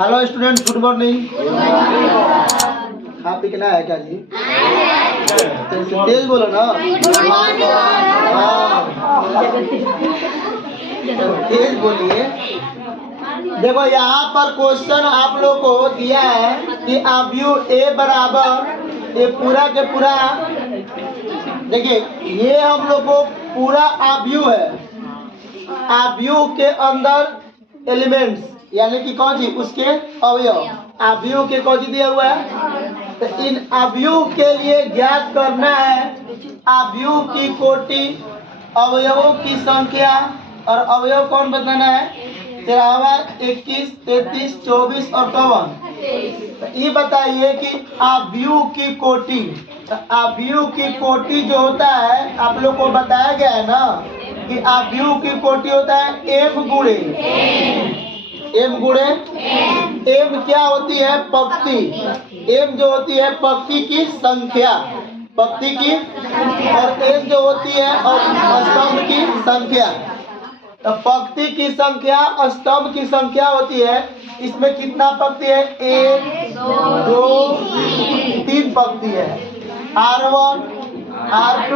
Hello student, good morning. खा P के ना है क्या जी? तेज बोलो ना। तेज बोलिए। देखो यहाँ पर क्वेश्चन आप लोग को दिया है कि अवयव ए बराबर ये पूरा के पूरा। देखिए ये हम लोग को पूरा अवयव है। अवयव के अंदर एलिमेंट्स यानी कि कौन सी उसके अवयव, अवयव के कौन सी दिया हुआ है। तो इन अवयव के लिए ज्ञात करना है अवयव की कोटि, अवयवों की संख्या और अवयव कौन बताना है 13, 21, 33, 24 और 52। तो ये बताइए कि अवयव की कोटि, तो अवयव की कोटि जो होता है आप लोग को बताया गया है ना कि अवयव की कोटि होता है एम गुणे एम क्या होती है पंक्ति। एम जो होती है पंक्ति की संख्या, पंक्ति की, और एम जो होती है और स्तंभ की संख्या। तो पंक्ति की संख्या और स्तंभ की संख्या होती है। इसमें कितना पंक्ति है 1, 2, 3 पंक्ति है R1, R2,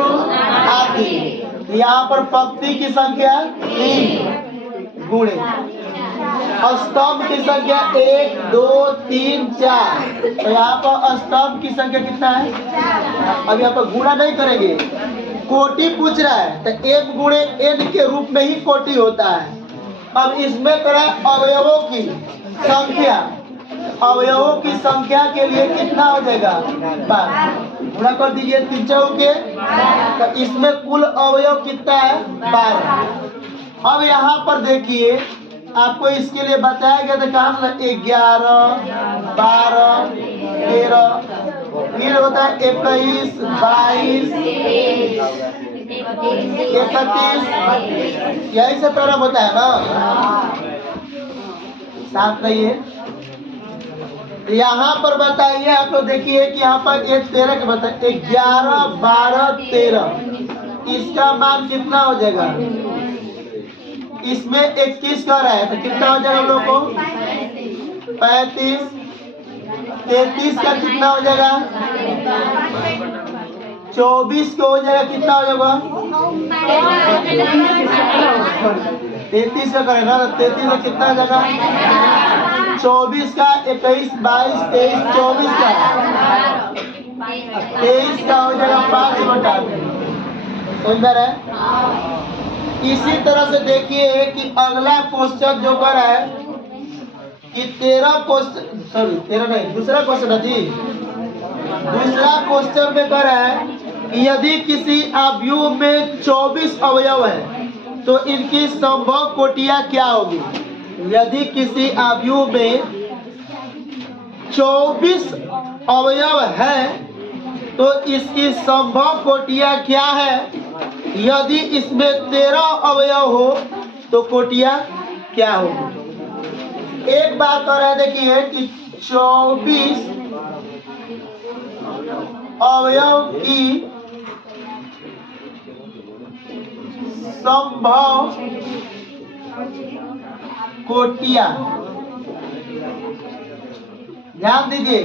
R3। यहाँ पर पंक्ति की संख्या 3 गुणे और स्तंभ की संख्या 1, 2, 3, 4। तो यहाँ पर स्तंभ की संख्या कितना है। अब यहाँ पर गुणा नहीं करेंगे, कोटि पूछ रहा है तो एम गुणे एन के रूप में ही कोटि होता है। अब इसमें करें अवयवों की संख्या, अवयवों की संख्या के लिए कितना हो जाएगा 12। गुणा कर दीजिए 3 चौके, तो इसमें कुल अवयव कितना है 12। अब यहाँ पर देखिए आपको इसके लिए बताया गया था कहा 11, 12, 13, फिर होता है 21, 22, 31, यही से तरह होता है ना। साथ रहिए। यहाँ पर बताइए आप लोग देखिए कि यहाँ पर 13 के बताइए 11, 12, 13, इसका मान कितना हो जाएगा। इसमें 21 का रहा है तो कितना हो जाएगा हम लोग को 35, 33 का कितना हो जाएगा 24 को हो जाएगा कितना हो जाएगा 33 का करें ना, 33 का कितना हो जाएगा 24 का 21, 22, 23, 24 का 23 का हो जाएगा 5/2। समझ में रहा है। इसी तरह से देखिए कि अगला क्वेश्चन जो कर रहा है कि 13 क्वेश्चन, सॉरी 13 नहीं, दूसरा क्वेश्चन है जी। दूसरा क्वेश्चन में कर रहा है कि यदि किसी अवयव में 24 अवयव है तो इनकी संभव कोटियां क्या होगी। यदि किसी अवयव में 24 अवयव है तो इसकी संभव कोटियां क्या है। यदि इसमें 13 अवयव हो तो कोटियां क्या होगी। एक बात और है देखिए कि 24 अवयव की संभव कोटियां, ध्यान दीजिए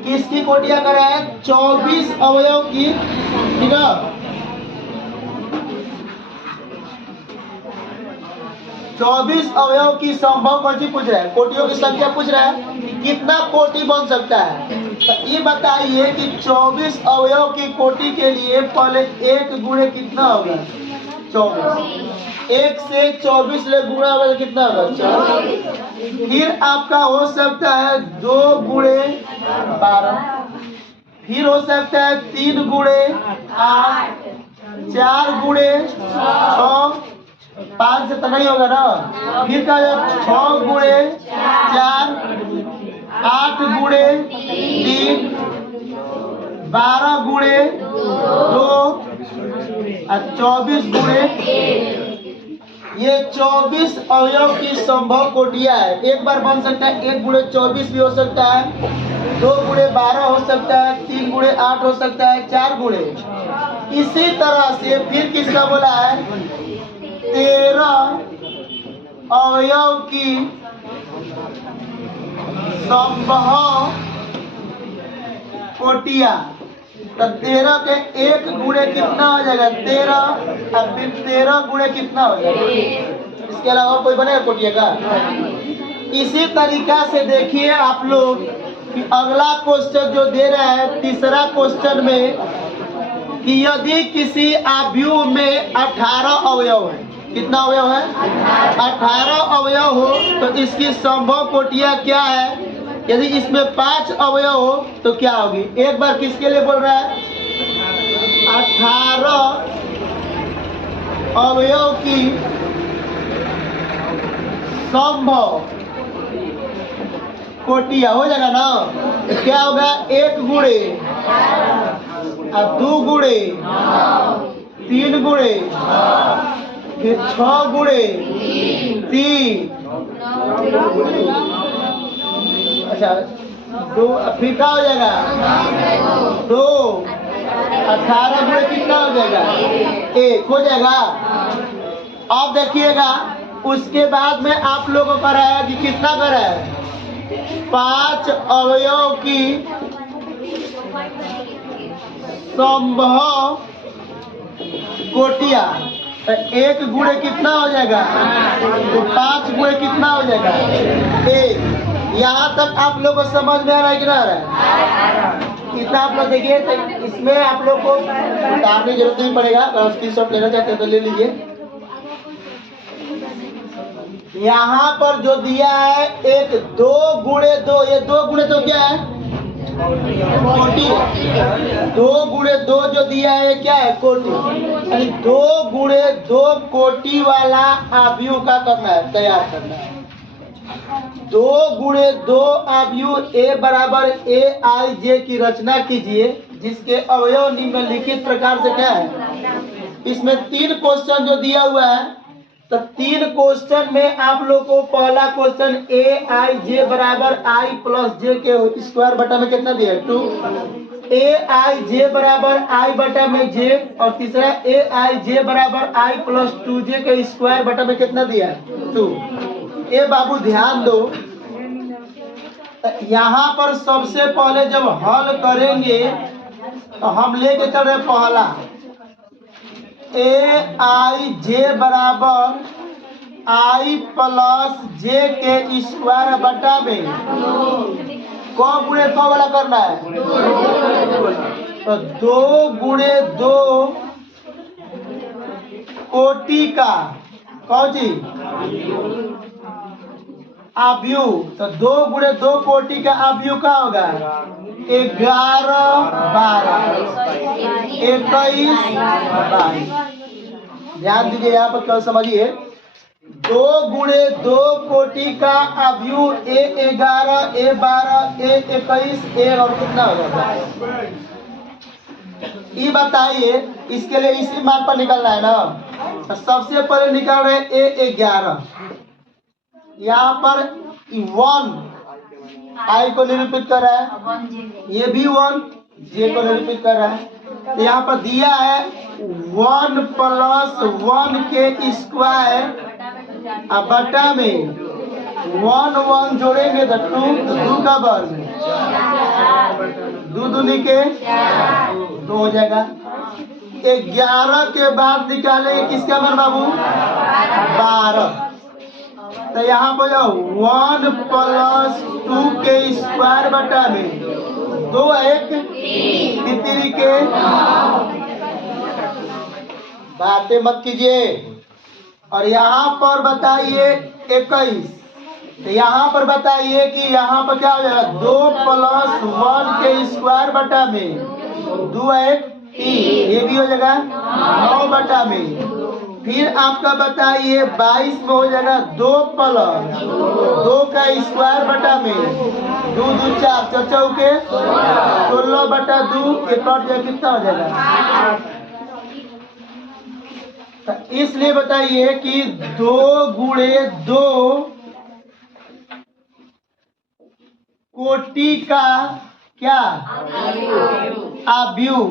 किसकी कोटियां कर रहा है 24 अवयव की, ठीक है 24 अवयव की संभव कोटि पूछ रहा है, कोटियों की संख्या पूछ रहा है कि कितना कोटि बन सकता है। तो ये बताइए कि 24 अवयव की कोटि के लिए पहले 1 गुणे कितना होगा 24, 1 से 24 ले गुणा होगा कितना होगा 24। फिर आपका हो सकता है 2 गुणे 12, फिर हो सकता है 3 गुणे 8, 4 गुणे 6, 5 से तो नहीं होगा ना। फिर का 6 गुणे 4, 8 गुणे 3, 12 गुणे 2 और 24 गुणे। ये 24 अवयव की संभव कोटियां है। एक बार बन सकता है 1 गुणे 24 भी हो सकता है, 2 गुणे 12 हो सकता है, 3 गुणे 8 हो सकता है, 4 गुणे। इसी तरह से फिर किसका बोला है 13 अवयव की संभव कोटिया। तो 13 के 1 गुणे कितना हो जाएगा? 13। और फिर 13 गुणे कितना हो जाएगा? इसके अलावा कोई बनेगा कोटिया का? इसी तरीका से देखिए आप लोग कि अगला क्वेश्चन जो दे रहा है तीसरा क्वेश्चन में कि यदि किसी आव्यूह में 18 अवयव है, कितना अवयव है? 18 अवयव हो तो इसकी संभव कोटिया क्या है? यदि इसमें 5 अवयव हो तो क्या होगी? एक बार किसके लिए बोल रहा है? 18 अवयव की संभव कोटिया हो जाएगा ना? तो क्या होगा? 1 गुणे, 2 गुणे, 3 गुणे, फिर 6 गुणे 3, अच्छा 2, फिर क्या हो जाएगा? 2, 18 गुणे कितना हो जाएगा? 1 हो जाएगा। अब देखिएगा उसके बाद में आप लोगों को कराया कि कितना कराया? 5 अवयव की संभव कोटिया। 1 गुणे कितना हो जाएगा? तो 5 गुणे कितना हो जाएगा? 1। यहाँ तक आप लोग को समझ में आ रहा है कि ना आ रहा है? इतना आप लोग देखिए। तो इसमें आप लोग को उतारने की जरूरत नहीं पड़ेगा। अगर स्क्रीनशॉट लेना चाहते हैं तो ले लीजिए। यहाँ पर जो दिया है 1 2 गुणे 2, ये 2 गुणे 2 क्या है? कोटि। 2 गुणे 2 जो दिया है क्या है? कोटि। यानी 2 गुणे 2 कोटि वाला आव्यूह का करना है, तैयार करना है। 2 गुणे 2 आव्यूह ए बराबर ए आई जे की रचना कीजिए जिसके अवयव निम्नलिखित प्रकार से क्या है? इसमें 3 क्वेश्चन जो दिया हुआ है तो 3 क्वेश्चन में आप लोग को पहला क्वेश्चन ए आई जे बराबर आई प्लस जे के स्क्वायर बटा में कितना दिया है? 2। ए आई जे बराबर आई बटा में जे, और तीसरा ए आई जे बराबर आई प्लस 2 जे के स्क्वायर बटा में कितना दिया है? 2। ए बाबू ध्यान दो, यहाँ पर सबसे पहले जब हल करेंगे तो हम लेके चल रहे पहला ए आई जे बराबर आई प्लस जे के स्क्वायर बटा में क गुणे क वाला करना है। तो 2 गुणे 2 कोटि का कौन चीज? आव्यूह। तो 2 गुणे 2 कोटि का आव्यूह का होगा? 11 12 21 22। ध्यान दीजिए यहाँ पर क्यों समझिए। 2 गुणे 2 कोटि का आव्यूह ए 11 ए 12 ए 21 ए और कितना होगा? ये बताइए। इसके लिए इसी मान पर निकलना है ना। तो सबसे पहले निकाल रहे ए 11। यहाँ पर 1 आई को निरूपित कर रहा है, ये भी 1 जे को निरूपित कर रहा है। तो यहाँ पर दिया है 1 प्लस 1 के स्क्वायर बटा में 1 1 जोड़ेंगे तो 2 का वर्ग 2 दूनी के 2 हो जाएगा। 11 के बाद निकालेंगे किसका मान बाबू? 12। तो यहाँ पर जाओ 1 प्लस 2 के स्क्वायर बटा में 2 1 3 के। बातें मत कीजिए। और यहाँ पर बताइए 21। तो यहाँ पर बताइए कि यहाँ पर क्या हो जाएगा? 2 प्लस 1 के स्क्वायर बटा में 2 1 3, ये भी हो जाएगा 9 बटा में। फिर आपका बताइए 22 में हो जाएगा 2 प्लस 2 का स्क्वायर बटा में 2 2 4 चौके 16 बटा 2 ये कट जाए कितना हो जाएगा? इसलिए बताइए कि 2 गुणे 2 कोटि का क्या? आव्यूह।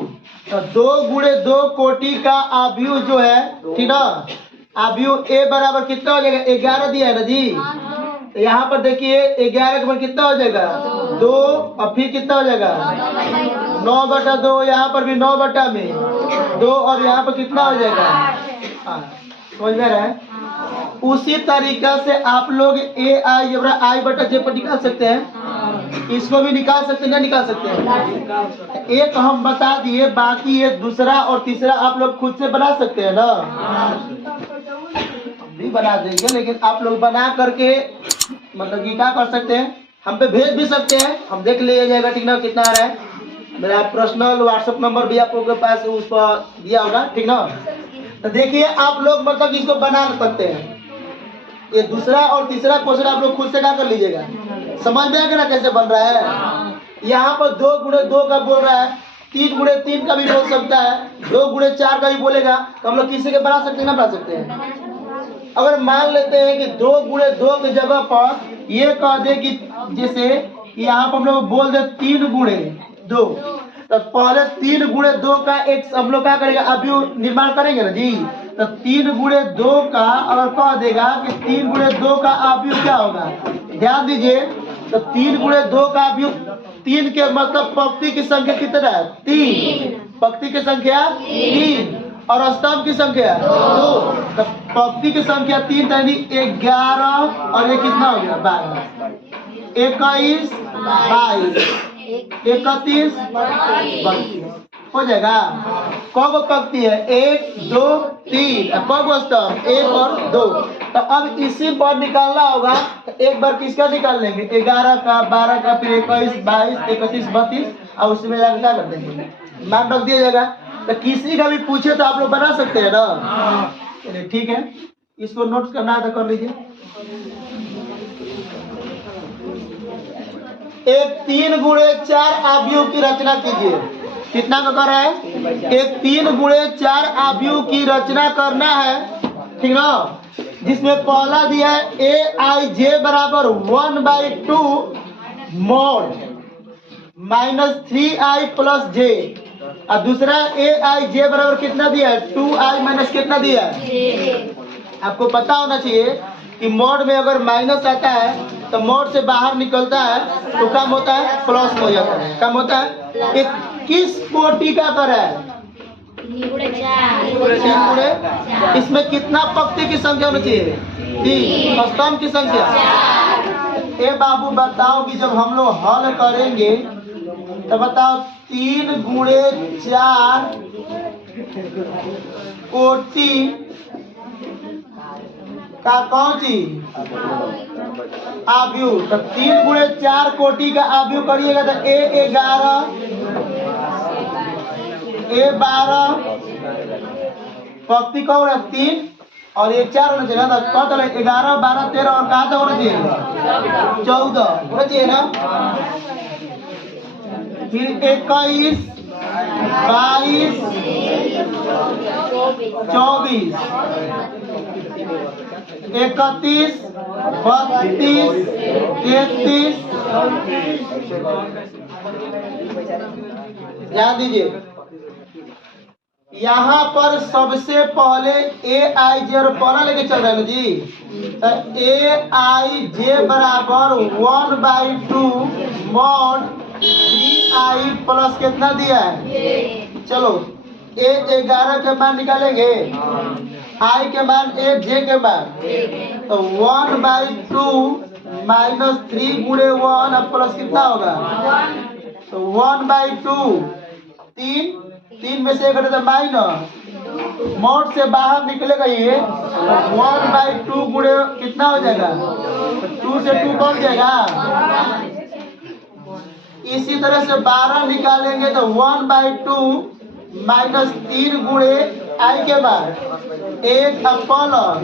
तो 2 गुणे 2 कोटि का आव्यूह जो है, ठीक ना? आव्यूह ए बराबर कितना हो जाएगा? 11 दिया है ना जी। तो यहाँ पर देखिए 11 के ऊपर कितना हो जाएगा 2 और फिर कितना हो जाएगा 9/2। यहाँ पर भी 9/2 और यहाँ पर कितना हो जाएगा समझ में रहा है। उसी तरीका से आप लोग ai/i/j पर निकाल सकते हैं, इसको भी निकाल सकते हैं, ना निकाल सकते हैं। एक हम बता दिए, बाकी ये दूसरा और तीसरा आप लोग खुद से बना सकते हैं ना, भी बना देंगे, लेकिन आप लोग बना करके मतलब कि क्या कर सकते हैं, हम पे भेज भी सकते हैं, हम देख लिया जाएगा ठीक ना कितना आ रहा है। मेरा पर्सनल व्हाट्सएप नंबर भी आप लोगों के पास उस पर दिया होगा ठीक ना। तो देखिए आप लोग मतलब इसको बना सकते हैं। ये दूसरा और तीसरा क्वेश्चन आप लोग खुद से क्या कर लीजिएगा, समझ में आएगा ना कैसे बन रहा है। यहाँ पर 2 × 2 का बोल रहा है, 3 × 3 का भी बोल सकता है, 2 × 4 का भी बोलेगा, तो हम लोग किसी के बना सकते हैं ना बना सकते हैं। अगर मान लेते हैं कि 2 × 2 की जगह पर ये कह दे कि जैसे यहाँ पर हम लोग बोल दे 3 × 2, तो पहले 3 × 2 का एक हम लोग क्या करेंगे, अभी निर्माण करेंगे ना जी। तो 3 × 2 का अगर कह देगा कि 3 × 2 का अवयव क्या होगा, ध्यान दीजिए। तो 3 × 2 का अवयव 3 के मतलब पंक्ति की संख्या कितना है 3, पंक्ति की संख्या 3 और स्तंभ की संख्या 2। तो पंक्ति की संख्या 3 यानी 11 और ये कितना हो गया 12, 21, 22, 31, 32 हो जाएगा। कौन पंक्ति है 1, 2, 3, कौन स्तंभ 1 और 2। तो अब इसी पर निकालना होगा, तो एक बार किसका निकाल लेंगे 11 का, 12 का, फिर 21, 22, 31, 32 और उसमें क्या कर देंगे मान रख दिया जाएगा। तो किसी का भी पूछे तो आप लोग बना सकते हैं ना। चलिए ठीक है, इसको नोट करना है तो कर लीजिए। एक 3 × 4 अवयव की रचना कीजिए। कितना का कर रहा है, एक 3 × 4 अवयव की रचना करना है ठीक ना, जिसमें पहला दिया है aij बराबर 1/2 mod -3i + j और दूसरा aij बराबर कितना दिया है 2i - कितना दिया है। आपको पता होना चाहिए कि मोड में अगर माइनस आता है तो मोड से बाहर निकलता है तो कम होता है प्लस हो जाता है, कम होता है। एक किस कोटि का कर है 3 × इसमें कितना पंक्ति की संख्या होनी चाहिए 3, स्तंभ की संख्या। ए बाबू बताओ कि जब हम लोग हल करेंगे तो बताओ 3 × 4 कोटि का कौन चीज अवयव। तो 3 × 4 कोटि का अवयव करिएगा तो a11, a12 पंक्ति कौन है 3 और 1 4 होना चाहिए ना। तो 11, 12, 13 और कहाँ तक होना चाहिए 14 होना चाहिए ना। फिर 21, 22, 24, 31, 32, 33। ध्यान दीजिए, यहाँ पर सबसे पहले aij और पहला लेके चल रहे हैं जी। aij बराबर 1/2 mod 3i + कितना दिया है। चलो a11 के मान निकालेंगे, i के मान j के मान, तो 1/2 -3 × 1 अब प्लस कितना होगा तो 1/2 3 में से एक घटे तो माइनस, मोड से बाहर निकलेगा ये 1/2 × कितना हो जाएगा 2 से 2 कट जाएगा। इसी तरह से 12 निकालेंगे तो 1/2 -3 × i के बाद 1 प्लस,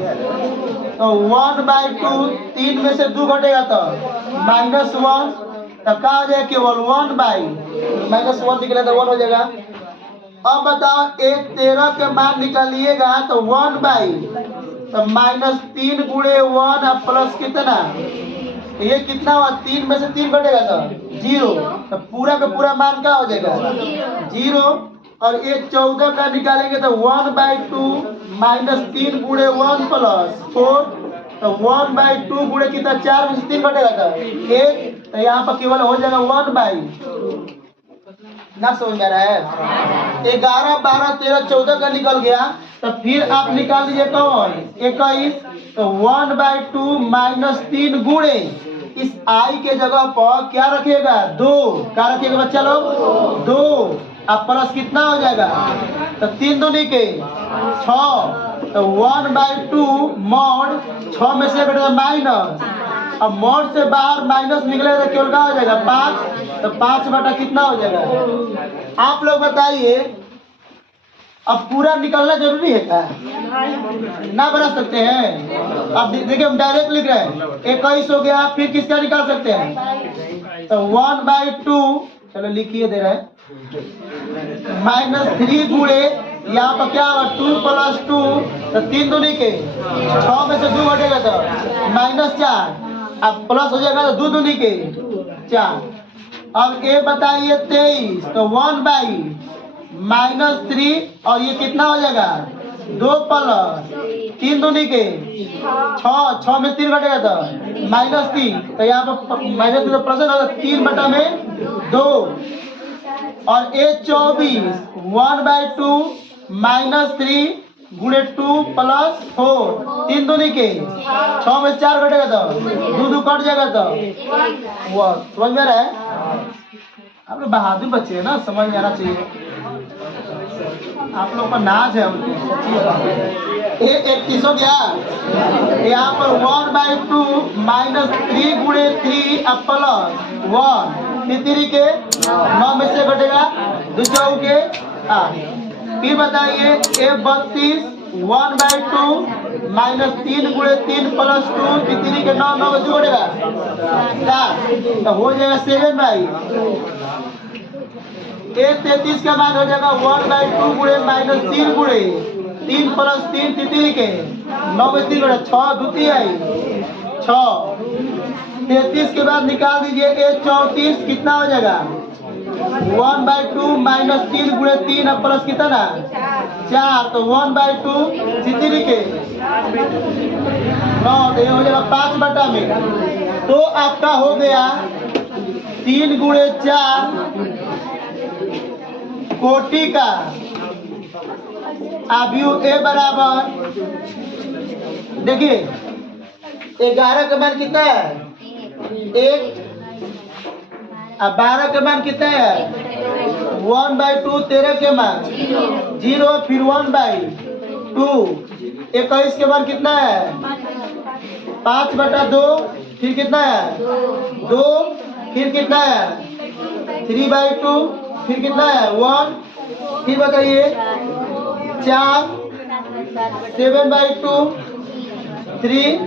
तो 1/2 3 में से 2 घटेगा तो -1, तो क्या हो जाएगा केवल 1/-1 निकले तो 1 हो जाएगा। अब बताओ 13 के मान निकालिएगा तो 1/, तो -3 × 1 प्लस कितना, ये कितना हुआ 3 में से 3 घटेगा तो 0, तो पूरा का पूरा मान क्या हो जाएगा 0। और ये 14 का निकालेंगे तो 1/2 -3 × 1 + 4 तो 1/2 गुणे कितना, 4 में से 3 घटेगा तो 1, तो यहाँ पर केवल हो जाएगा 1/2। ना समझ में आ रहा है? 11, 12, 13, 14 का निकल गया, तो फिर आप निकाल दीजिए कौन, 21, तो 1/2 माइनस 3 गुणे इस आई के जगह पर क्या रखिएगा, 2, क्या रखिएगा बच्चा लोग, 2, अब प्लस कितना हो जाएगा, तो 3 दूनी के 6, तो 1/2 मॉड 6 में से बेटा माइनस, अब मॉड से बाहर माइनस निकलेगा तो केवल क्या हो जाएगा 5, तो 5 बटा कितना हो जाएगा। आप लोग बताइए, अब पूरा निकलना जरूरी है क्या, ना बना सकते हैं। अब देखिए हम डायरेक्ट लिख रहे हैं, 21 हो गया, फिर किसका निकाल सकते हैं, तो 1/2, चलो लिखिए दे रहे हैं, -3 गुणे यहाँ पर क्या होगा 2 + 2, तो 3 दूनी के 6 में से 2 घटेगा तो -4, अब प्लस हो जाएगा तो 2 दूनी के 4। अब ये बताइए 23, तो 1/-3 और ये कितना हो जाएगा 2 + 3 दूनी के 6, 6 में 3 घटेगा तो -3, तो यहाँ पर -3 तो प्लस होगा 3/2। और ये 24 1/2 -3 गुणे 2 + 4, 3 दूनी के 6 में 4 घटेगा तो 2 कट जाएगा तो वो समझ में आ रहा है। आप लोग बहादुर बच्चे हैं ना, समझ में आना चाहिए, आप लोग का नाज है ये 31 हो गया। यहाँ पर 1/2 -3 गुणे 3 अब प्लस 1, 3 के 9 में से घटेगा 2 के 8। फिर बताइए ये 32 1/2 -3 गुणे 3 + 2, 3 के 9, 9 में से घटेगा 4, तो हो जाएगा 7/। ये 33 का मान हो जाएगा 1/2 गुणे -3 गुणे 3 + 3, 3 के 9 में 3 घटेगा 6, 2 आई 6। 33 के बाद निकाल दीजिए, ये 34 कितना हो जाएगा 1/2 -3 गुणे 3 अब प्लस कितना 4, तो 1/2 3 के 9, तो ये हो जाएगा 5 बटा में। तो आपका हो गया 3 गुणे 4 कोटि का अवयव ए बराबर, देखिए 11 का मान कितना है 1, अब 12 का मान कितना है 1/2, 13 के मान 0, फिर 1/2, 21 के मान कितना है 5/2, फिर कितना है 2, फिर कितना है 3/2, फिर कितना है 1, फिर बताइए 4, 7/2, 3,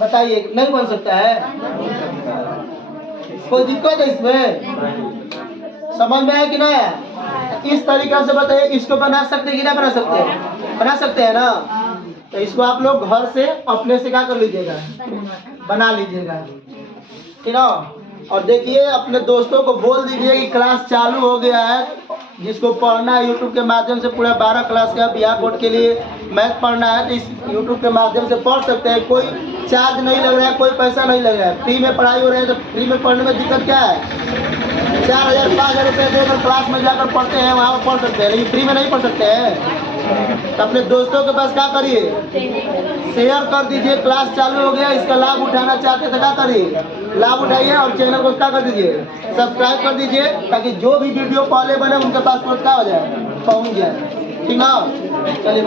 बताइए नहीं बन सकता है, कोई दिक्कत है इसमें, समझ में आया कि नहीं। इस तरीका से बताइए, इसको बना सकते कि ना बना सकते, बना सकते हैं ना। तो इसको आप लोग घर से अपने से क्या कर लीजिएगा, बना लीजिएगा, ठीक ना। और देखिए अपने दोस्तों को बोल दीजिए कि क्लास चालू हो गया है, जिसको पढ़ना है यूट्यूब के माध्यम से पूरा 12 क्लास का बिहार बोर्ड के लिए मैथ पढ़ना है तो इस यूट्यूब के माध्यम से पढ़ सकते हैं। कोई चार्ज नहीं लग रहा है, कोई पैसा नहीं लग रहा है, फ्री में पढ़ाई हो रही है। तो फ्री में पढ़ने में दिक्कत क्या है, 4000 5000 रुपये देकर क्लास में जाकर पढ़ते हैं, वहाँ पर पढ़ सकते हैं, लेकिन फ्री में नहीं पढ़ सकते हैं। तो अपने दोस्तों के पास क्या करिए, शेयर कर दीजिए, क्लास चालू हो गया, इसका लाभ उठाना चाहते तो क्या करिए, लाभ उठाइए और चैनल को क्या कर दीजिए, सब्सक्राइब कर दीजिए, ताकि जो भी वीडियो पहले बने उनके पास क्या हो जाए, पहुंच जाए, ठीक ना। चलिए